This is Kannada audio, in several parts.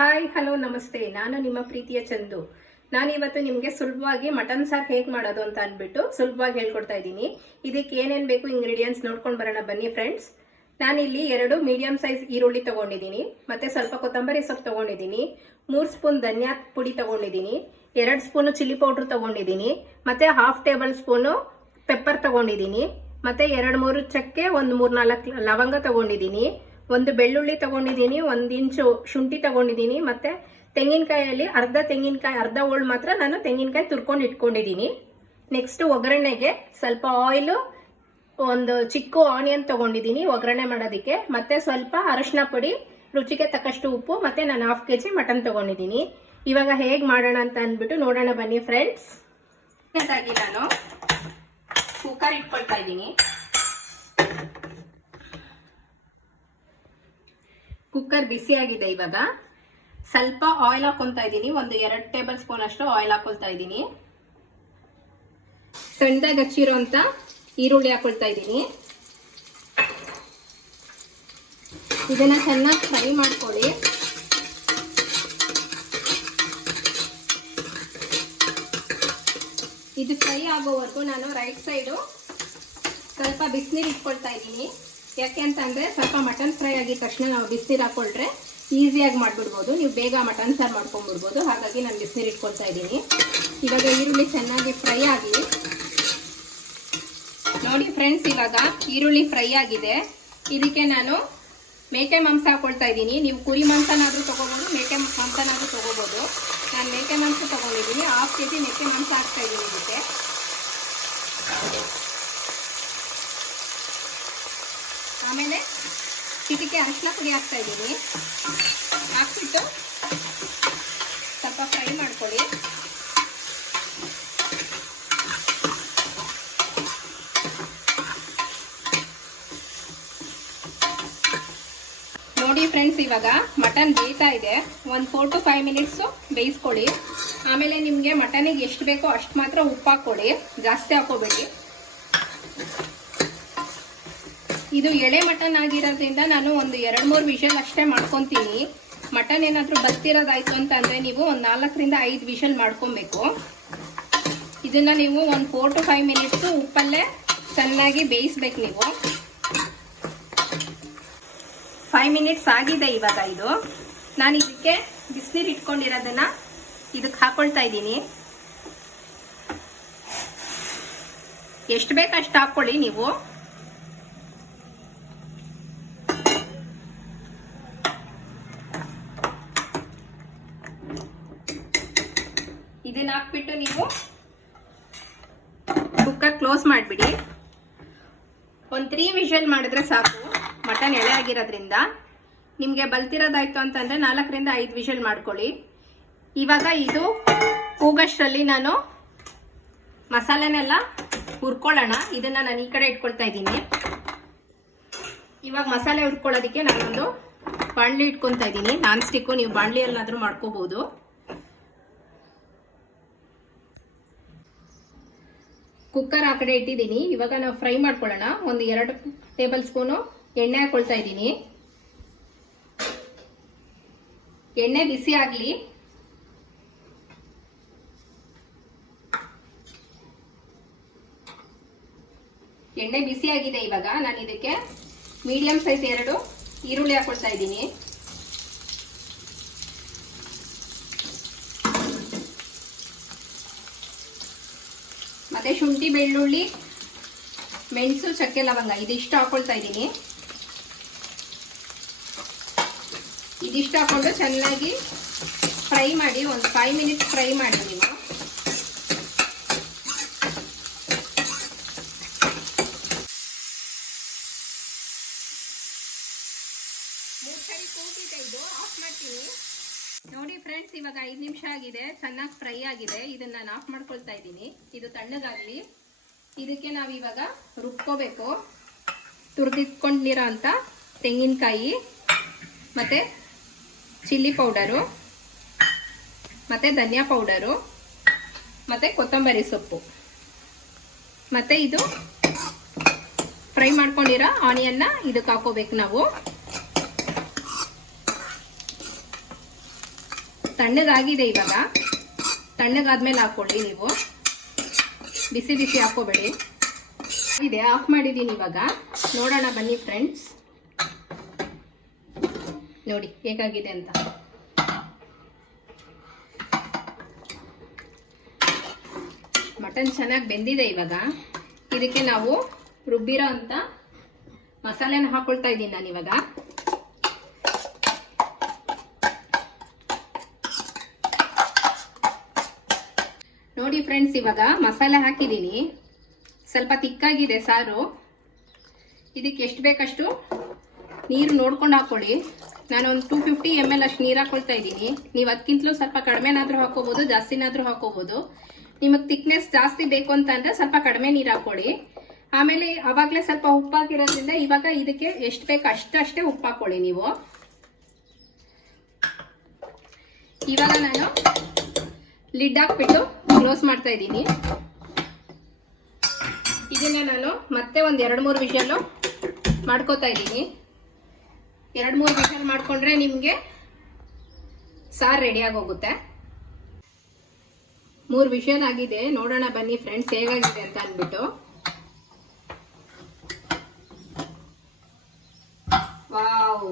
ಹಾಯ್ ಹಲೋ ನಮಸ್ತೆ. ನಾನು ನಿಮ್ಮ ಪ್ರೀತಿಯ ಚಂದು. ನಾನಿವತ್ತು ನಿಮಗೆ ಸುಲಭವಾಗಿ ಮಟನ್ ಸಾರ್ ಹೇಗೆ ಮಾಡೋದು ಅಂತ ಅಂದ್ಬಿಟ್ಟು ಸುಲಭವಾಗಿ ಹೇಳ್ಕೊಡ್ತಾ ಇದ್ದೀನಿ. ಇದಕ್ಕೆ ಏನೇನು ಬೇಕು ಇಂಗ್ರೀಡಿಯೆಂಟ್ಸ್ ನೋಡ್ಕೊಂಡು ಬರೋಣ ಬನ್ನಿ ಫ್ರೆಂಡ್ಸ್ ನಾನಿಲ್ಲಿ ಎರಡು ಮೀಡಿಯಂ ಸೈಜ್ ಈರುಳ್ಳಿ ತಗೊಂಡಿದ್ದೀನಿ. ಮತ್ತೆ ಸ್ವಲ್ಪ ಕೊತ್ತಂಬರಿ ಸೊಪ್ಪು ತಗೊಂಡಿದ್ದೀನಿ. ಮೂರು ಸ್ಪೂನ್ ಧನಿಯಾ ಪುಡಿ ತಗೊಂಡಿದ್ದೀನಿ. ಎರಡು ಸ್ಪೂನು ಚಿಲ್ಲಿ ಪೌಡ್ರ್ ತಗೊಂಡಿದ್ದೀನಿ. ಮತ್ತೆ ಹಾಫ್ ಟೇಬಲ್ ಸ್ಪೂನು ಪೆಪ್ಪರ್ ತಗೊಂಡಿದ್ದೀನಿ. ಮತ್ತೆ ಎರಡು ಮೂರು ಚಕ್ಕೆ ಒಂದು ಮೂರು ನಾಲ್ಕು ಲವಂಗ ತಗೊಂಡಿದ್ದೀನಿ. ಒಂದು ಬೆಳ್ಳುಳ್ಳಿ ತಗೊಂಡಿದ್ದೀನಿ, ಒಂದು ಇಂಚು ಶುಂಠಿ ತಗೊಂಡಿದ್ದೀನಿ, ಮತ್ತೆ ತೆಂಗಿನಕಾಯಲ್ಲಿ ಅರ್ಧ ತೆಂಗಿನಕಾಯಿ, ಅರ್ಧ ಹೋಳು ಮಾತ್ರ ನಾನು ತೆಂಗಿನಕಾಯಿ ತುರ್ಕೊಂಡು ಇಟ್ಕೊಂಡಿದ್ದೀನಿ. ನೆಕ್ಸ್ಟ್ ಒಗ್ಗರಣೆಗೆ ಸ್ವಲ್ಪ ಆಯಿಲು ಒಂದು ಚಿಕ್ಕ ಆನಿಯನ್ ತಗೊಂಡಿದ್ದೀನಿ ಒಗ್ಗರಣೆ ಮಾಡೋದಕ್ಕೆ, ಮತ್ತೆ ಸ್ವಲ್ಪ ಅರಶಿನ ಪುಡಿ, ರುಚಿಗೆ ತಕ್ಕಷ್ಟು ಉಪ್ಪು, ಮತ್ತೆ ನಾನು ಹಾಫ್ ಕೆ ಜಿ ಮಟನ್ ತೊಗೊಂಡಿದ್ದೀನಿ. ಇವಾಗ ಹೇಗೆ ಮಾಡೋಣ ಅಂತ ಅಂದ್ಬಿಟ್ಟು ನೋಡೋಣ ಬನ್ನಿ ಫ್ರೆಂಡ್ಸ್ ನಾನು ಕುಕ್ಕರ್ ಇಟ್ಕೊಳ್ತಾ ಇದ್ದೀನಿ. ಕುಕ್ಕರ್ ಬಿಸಿ ಆಗಿದೆ ಇವಾಗ. ಸ್ವಲ್ಪ ಆಯಿಲ್ ಹಾಕೊತಾ ಇದ್ದೀನಿ. ಒಂದು ಎರಡು ಟೇಬಲ್ ಸ್ಪೂನ್ ಅಷ್ಟು ಆಯಿಲ್ ಹಾಕೊಳ್ತಾ ಇದ್ದೀನಿ. ಸಣ್ಣದಾಗಿ ಹಚ್ಚಿರೋಂಥ ಈರುಳ್ಳಿ ಹಾಕೊಳ್ತಾ ಇದ್ದೀನಿ. ಇದನ್ನ ಚೆನ್ನಾಗಿ ಫ್ರೈ ಮಾಡ್ಕೊಳ್ಳಿ. ಇದು ಫ್ರೈ ಆಗೋವರೆಗೂ ನಾನು ರೈಟ್ ಸೈಡು ಸ್ವಲ್ಪ ಬಿಸಿನೀರು ಇಟ್ಕೊಳ್ತಾ ಇದ್ದೀನಿ. ಯಾಕೆ ಅಂತಂದರೆ ಸ್ವಲ್ಪ ಮಟನ್ ಫ್ರೈ ಆಗಿದ ತಕ್ಷಣ ನಾವು ಬಿಸಿನೀರು ಹಾಕೊಳ್ರೆ ಈಸಿಯಾಗಿ ಮಾಡಿಬಿಡ್ಬೋದು. ನೀವು ಬೇಗ ಮಟನ್ ಸಾರು ಮಾಡ್ಕೊಂಡ್ಬಿಡ್ಬೋದು ಹಾಗಾಗಿ ನಾನು ಬಿಸಿನೀರು ಇಟ್ಕೊಳ್ತಾ ಇದ್ದೀನಿ. ಇವಾಗ ಈರುಳ್ಳಿ ಚೆನ್ನಾಗಿ ಫ್ರೈ ಆಗಲಿ ನೋಡಿ ಫ್ರೆಂಡ್ಸ್ ಇವಾಗ ಈರುಳ್ಳಿ ಫ್ರೈ ಆಗಿದೆ. ಇದಕ್ಕೆ ನಾನು ಮೇಕೆ ಮಾಂಸ ಹಾಕೊಳ್ತಾ ಇದ್ದೀನಿ. ನೀವು ಕುರಿ ಮಾಂಸನಾದರೂ ತೊಗೋಬೋದು, ಮೇಕೆ ಮಾಂಸನಾದರೂ ತೊಗೋಬೋದು. ನಾನು ಮೇಕೆ ಮಾಂಸ ತಗೊಂಡಿದ್ದೀನಿ. ಹಾಫ್ ಕೆ ಜಿ ಮೇಕೆ ಮಾಂಸ ಹಾಕ್ತಾ ಇದ್ದೀನಿ ಇದಕ್ಕೆ. ಆಮೇಲೆ ಚಿಟಿಕೆ ಅರಿಶಿನ ಪುಡಿ ಹಾಕ್ತಾ ಇದ್ದೀನಿ. ಹಾಕ್ಬಿಟ್ಟು ಸ್ವಲ್ಪ ಫ್ರೈ ಮಾಡ್ಕೊಳ್ಳಿ. ನೋಡಿ ಫ್ರೆಂಡ್ಸ್ ಇವಾಗ ಮಟನ್ ಬೇಯ್ತಾ ಇದೆ. ಒಂದು ಫೋರ್ ಟು ಫೈವ್ ಮಿನಿಟ್ಸು ಬೇಯಿಸ್ಕೊಳ್ಳಿ. ಆಮೇಲೆ ನಿಮಗೆ ಮಟನಿಗೆ ಎಷ್ಟು ಬೇಕೋ ಅಷ್ಟು ಮಾತ್ರ ಉಪ್ಪು ಹಾಕ್ಕೊಳ್ಳಿ. ಜಾಸ್ತಿ ಹಾಕೋಬೇಡಿ ಇದು ಎಳೆ ಮಟನ್ ಆಗಿರೋದ್ರಿಂದ ನಾನು ಒಂದು ಎರಡು ಮೂರು ವಿಷಲ್ ಅಷ್ಟೇ ಮಾಡ್ಕೊತೀನಿ. ಮಟನ್ ಏನಾದರೂ ಅಂತ ಅಂತಂದರೆ ನೀವು ಒಂದು ನಾಲ್ಕರಿಂದ ಐದು ವಿಷಲ್ ಮಾಡ್ಕೊಬೇಕು. ಇದನ್ನು ನೀವು ಒಂದು ಫೋರ್ ಟು ಫೈವ್ ಮಿನಿಟ್ಸು ಉಪ್ಪಲ್ಲೇ ಚೆನ್ನಾಗಿ ಬೇಯಿಸ್ಬೇಕು ನೀವು. ಫೈವ್ ಮಿನಿಟ್ಸ್ ಆಗಿದೆ ಇವಾಗ ಇದು. ನಾನು ಇದಕ್ಕೆ ಬಿಸಿನೀರು ಇಟ್ಕೊಂಡಿರೋದನ್ನ ಇದಕ್ಕೆ ಹಾಕೊಳ್ತಾ ಇದ್ದೀನಿ. ಎಷ್ಟು ಬೇಕು ಅಷ್ಟು ಹಾಕ್ಕೊಳ್ಳಿ ನೀವು. ಇದನ್ನ ಹಾಕ್ಬಿಟ್ಟು ನೀವು ಕುಕ್ಕರ್ ಕ್ಲೋಸ್ ಮಾಡಿಬಿಡಿ. ಒಂದು ತ್ರೀ ವಿಷಲ್ ಮಾಡಿದ್ರೆ ಸಾಕು. ಮಟನ್ ಎಳೆ ಆಗಿರೋದ್ರಿಂದ. ನಿಮಗೆ ಬಲ್ತಿರೋದಾಯ್ತು ಅಂತಂದರೆ ನಾಲ್ಕರಿಂದ ಐದು ವಿಷಲ್ ಮಾಡ್ಕೊಳ್ಳಿ. ಇವಾಗ ಇದು ಕೂಗಷ್ಟರಲ್ಲಿ ನಾನು ಮಸಾಲೆನೆಲ್ಲ ಹುರ್ಕೊಳ್ಳೋಣ. ಇದನ್ನ ನಾನು ಈ ಕಡೆ ಇಟ್ಕೊಳ್ತಾ ಇದ್ದೀನಿ. ಇವಾಗ ಮಸಾಲೆ ಹುರ್ಕೊಳ್ಳೋದಕ್ಕೆ ನಾನೊಂದು ಬಾಣಲಿ ಇಟ್ಕೊತಾ ಇದ್ದೀನಿ. ನಾನ್ ಸ್ಟಿಕ್ಕು ನೀವು ಬಾಣಲಿಯಲ್ಲಾದರೂ ಮಾಡ್ಕೋಬಹುದು ಕುಕ್ಕರ್ ಆ ಕಡೆ ಇಟ್ಟಿದ್ದೀನಿ. ಇವಾಗ ನಾವು ಫ್ರೈ ಮಾಡ್ಕೊಳ್ಳೋಣ. ಒಂದು ಎರಡು ಟೇಬಲ್ ಸ್ಪೂನು ಎಣ್ಣೆ ಹಾಕೊಳ್ತಾ ಇದ್ದೀನಿ. ಎಣ್ಣೆ ಬಿಸಿ ಆಗಲಿ. ಎಣ್ಣೆ ಬಿಸಿ ಆಗಿದೆ ಇವಾಗ. ನಾನು ಇದಕ್ಕೆ ಮೀಡಿಯಂ ಸೈಜ್ ಎರಡು ಈರುಳ್ಳಿ ಹಾಕೊಳ್ತಾ ಇದ್ದೀನಿ. ಮತ್ತೆ ಶುಂಠಿ, ಬೆಳ್ಳುಳ್ಳಿ, ಮೆಣಸು, ಚಕ್ಕೆ, ಲವಂಗ. ಇದಿಷ್ಟು ಹಾಕೊಳ್ತಾ ಇದ್ದೀನಿ. ಇದಿಷ್ಟು ಹಾಕೊಂಡು ಚೆನ್ನಾಗಿ ಫ್ರೈ ಮಾಡಿ, ಒಂದು ಫೈವ್ ಮಿನಿಟ್ಸ್ ಫ್ರೈ ಮಾಡಿ ನೀವು. ಮೂರು ಸರಿ ಕೂಗಿದೆ ಇದು. ಆಫ್ ಮಾಡ್ತೀನಿ. ನೋಡಿ ಫ್ರೆಂಡ್ಸ್ ಇವಾಗ ಐದು ನಿಮಿಷ ಆಗಿದೆ. ಚೆನ್ನಾಗಿ ಫ್ರೈ ಆಗಿದೆ. ಇದನ್ನ ನಾನು ಆಫ್ ಮಾಡ್ಕೊಳ್ತಾ ಇದ್ದೀನಿ. ಇದು ತಣ್ಣಗಾಗ್ಲಿ. ಇದಕ್ಕೆ ನಾವು ಇವಾಗ ರುಬ್ಕೋಬೇಕು. ತುರಿದಿಟ್ಕೊಂಡಿರೋ ಅಂತ ತೆಂಗಿನಕಾಯಿ, ಮತ್ತೆ ಚಿಲ್ಲಿ ಪೌಡರು, ಮತ್ತೆ ಧನಿಯಾ ಪೌಡರು, ಮತ್ತೆ ಕೊತ್ತಂಬರಿ ಸೊಪ್ಪು. ಮತ್ತೆ ಇದು ಫ್ರೈ ಮಾಡ್ಕೊಂಡಿರೋ ಆನಿಯನ್ನ ಇದಕ್ಕೆ ಹಾಕೋಬೇಕು ನಾವು. ತಣ್ಣಗಾಗಿದೆ ಇವಾಗ. ತಣ್ಣಗಾದ್ಮೇಲೆ ಹಾಕೊಳ್ಳಿ ನೀವು. ಬಿಸಿ ಬಿಸಿ ಹಾಕೋಬೇಡಿ ಇದೆ ಆಫ್ ಮಾಡಿದ್ದೀನಿ ಇವಾಗ. ನೋಡೋಣ ಬನ್ನಿ ಫ್ರೆಂಡ್ಸ್. ನೋಡಿ, ಹೇಗಾಗಿದೆ ಅಂತ. ಮಟನ್ ಚೆನ್ನಾಗಿ ಬೆಂದಿದೆ ಇವಾಗ. ಇದಕ್ಕೆ ನಾವು ರುಬ್ಬಿರೋ ಅಂತ ಮಸಾಲೆನ ಹಾಕೊಳ್ತಾ ಇದ್ದೀನಿ ನಾನು ಇವಾಗ ನೋಡಿ ಫ್ರೆಂಡ್ಸ್ ಇವಾಗ ಮಸಾಲೆ ಹಾಕಿದ್ದೀನಿ ಸ್ವಲ್ಪ ತಿಕ್ಕಾಗಿದೆ ಸಾರು. ಇದಕ್ಕೆ ಎಷ್ಟು ಬೇಕಷ್ಟು ನೀರು ನೋಡ್ಕೊಂಡು ಹಾಕೊಳ್ಳಿ. ನಾನು ಒಂದು ಟೂ ಫಿಫ್ಟಿ ಎಂ ಎಲ್ ಅಷ್ಟು ನೀರು ಹಾಕೊಳ್ತಾ ಇದ್ದೀನಿ. ನೀವು ಅದಕ್ಕಿಂತಲೂ ಸ್ವಲ್ಪ ಕಡಿಮೆನಾದರೂ ಹಾಕೋಬೋದು, ಜಾಸ್ತಿನಾದರೂ ಹಾಕೋಬೋದು. ನಿಮಗೆ ತಿಕ್ನೆಸ್ ಜಾಸ್ತಿ ಬೇಕು ಅಂತ ಅಂದ್ರೆ ಸ್ವಲ್ಪ ಕಡಿಮೆ ನೀರು ಹಾಕೊಳ್ಳಿ. ಆಮೇಲೆ ಅವಾಗಲೇ ಸ್ವಲ್ಪ ಉಪ್ಪು ಹಾಕಿರೋದ್ರಿಂದ ಇವಾಗ ಇದಕ್ಕೆ ಎಷ್ಟು ಬೇಕು ಅಷ್ಟಷ್ಟೇ ಉಪ್ಪು ಹಾಕೊಳ್ಳಿ ನೀವು. ಇವಾಗ ನಾನು ಲಿಡ್ ಹಾಕ್ಬಿಟ್ಟು ಕ್ಲೋಸ್ ಮಾಡ್ತಾ ಇದ್ದೀನಿ. ಇದನ್ನ ನಾನು ಮತ್ತೆ ಒಂದು ಎರಡು ಮೂರು ವಿಷಲ್ಲು ಮಾಡ್ಕೋತಾ ಇದ್ದೀನಿ. ಎರಡು ಮೂರು ವಿಷಲ್ ಮಾಡ್ಕೊಂಡ್ರೆ ನಿಮಗೆ ಸಾರು ರೆಡಿಯಾಗಿ ಹೋಗುತ್ತೆ ಮೂರು ವಿಷಲ್ ಆಗಿದೆ. ನೋಡೋಣ ಬನ್ನಿ ಫ್ರೆಂಡ್ಸ್ ಹೇಗಾಗಿದೆ ಅಂತ ಅಂದ್ಬಿಟ್ಟು. ವಾವ್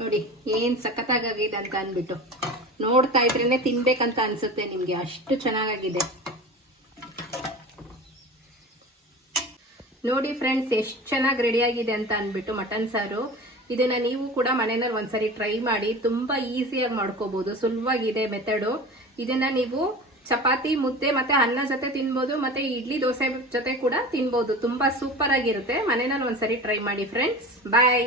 ನೋಡಿ, ಏನು ಸಖತ್ತಾಗಿದೆ ಅಂತ ಅಂದ್ಬಿಟ್ಟು. ನೋಡ್ತಾ ಇದ್ರೇನೆ ತಿನ್ಬೇಕಂತ ಅನ್ಸುತ್ತೆ, ನಿಮ್ಗೆ ಅಷ್ಟು ಚೆನ್ನಾಗಾಗಿದೆ. ನೋಡಿ ಫ್ರೆಂಡ್ಸ್ ಎಷ್ಟು ಚೆನ್ನಾಗಿ ರೆಡಿಯಾಗಿದೆ ಅಂತ ಅಂದ್ಬಿಟ್ಟು ಮಟನ್ ಸಾರು. ಇದನ್ನ ನೀವು ಕೂಡ ಮನೆಯಲ್ಲಿ ಒಂದ್ಸರಿ ಟ್ರೈ ಮಾಡಿ, ತುಂಬಾ ಈಸಿಯಾಗಿ ಮಾಡ್ಕೋಬಹುದು ಸುಲಭವಾಗಿದೆ ಮೆಥಡು ಇದನ್ನ ನೀವು ಚಪಾತಿ, ಮುದ್ದೆ ಮತ್ತೆ ಅನ್ನ ಜೊತೆ ತಿನ್ಬೋದು, ಮತ್ತೆ ಇಡ್ಲಿ, ದೋಸೆ ಜೊತೆ ಕೂಡ ತಿನ್ಬೋದು. ತುಂಬಾ ಸೂಪರ್ ಆಗಿರುತ್ತೆ. ಮನೆಯಲ್ಲಿ ಒಂದ್ಸರಿ ಟ್ರೈ ಮಾಡಿ ಫ್ರೆಂಡ್ಸ್ ಬಾಯ್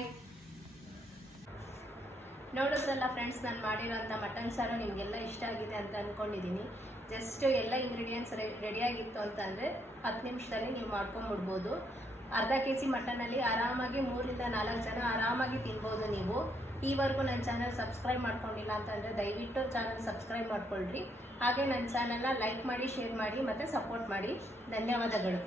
ನೋಡಿದ್ರಲ್ಲ ಫ್ರೆಂಡ್ಸ್ ನಾನು ಮಾಡಿರೋಂಥ ಮಟನ್ ಸಾರು ನಿಮಗೆಲ್ಲ ಇಷ್ಟ ಆಗಿದೆ ಅಂತ ಅಂದ್ಕೊಂಡಿದ್ದೀನಿ ಜಸ್ಟ್ ಎಲ್ಲ ಇಂಗ್ರೀಡಿಯೆಂಟ್ಸ್ ರೆಡಿಯಾಗಿತ್ತು ಅಂತಂದರೆ ಹತ್ತು ನಿಮಿಷದಲ್ಲಿ ನೀವು ಮಾಡ್ಕೊಂಬಿಡ್ಬೋದು. ಅರ್ಧ ಕೆ ಜಿ ಮಟನಲ್ಲಿ ಆರಾಮಾಗಿ ಮೂರಿಂದ ನಾಲ್ಕು ಜನ ಆರಾಮಾಗಿ ತಿನ್ಬೋದು ನೀವು. ಈವರೆಗೂ ನನ್ನ ಚಾನಲ್ ಸಬ್ಸ್ಕ್ರೈಬ್ ಮಾಡ್ಕೊಂಡಿಲ್ಲ ಅಂತಂದರೆ ದಯವಿಟ್ಟು ಚಾನಲ್ ಸಬ್ಸ್ಕ್ರೈಬ್ ಮಾಡ್ಕೊಳ್ರಿ. ಹಾಗೆ ನನ್ನ ಚಾನಲ್ನ ಲೈಕ್ ಮಾಡಿ ಶೇರ್ ಮಾಡಿ, ಮತ್ತು ಸಪೋರ್ಟ್ ಮಾಡಿ. ಧನ್ಯವಾದಗಳು.